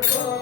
Oh,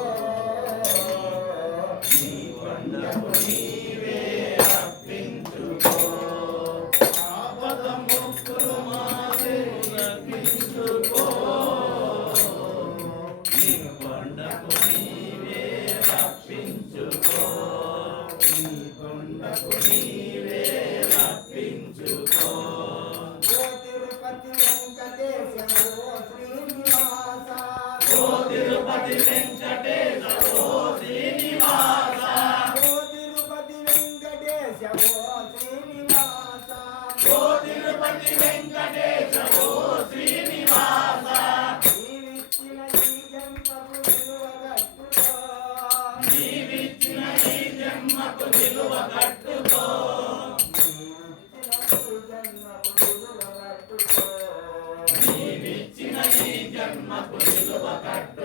జన్మకు నిలువ కట్టు.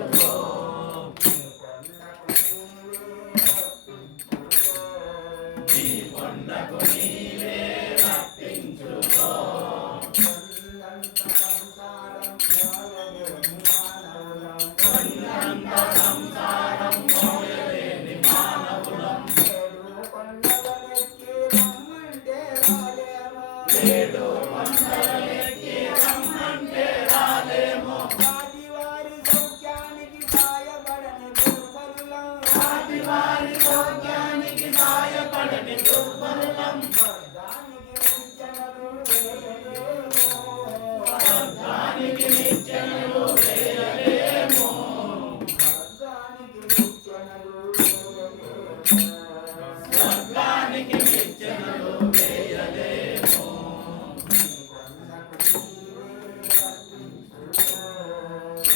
Lelo mandale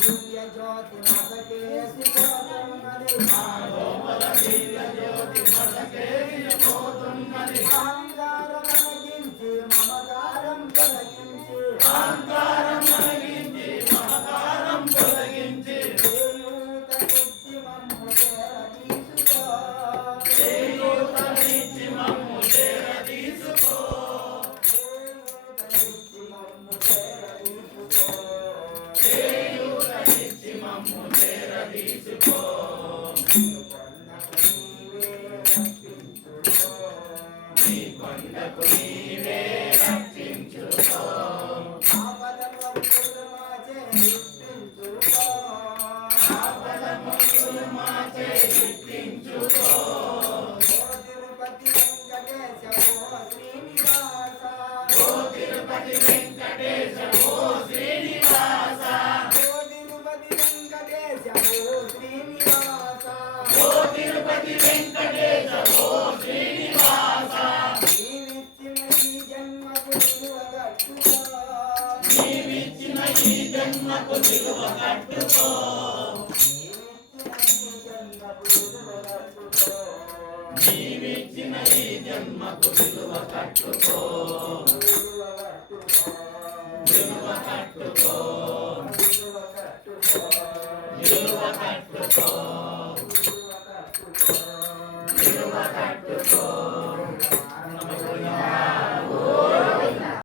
దివ్య జ్యోతి మతకేసి పోతున్నది కొండకు నీవే రక్షించుకో ఆపద నీవిచ్చిన ఈ జన్మకు విలువ కట్టుకో.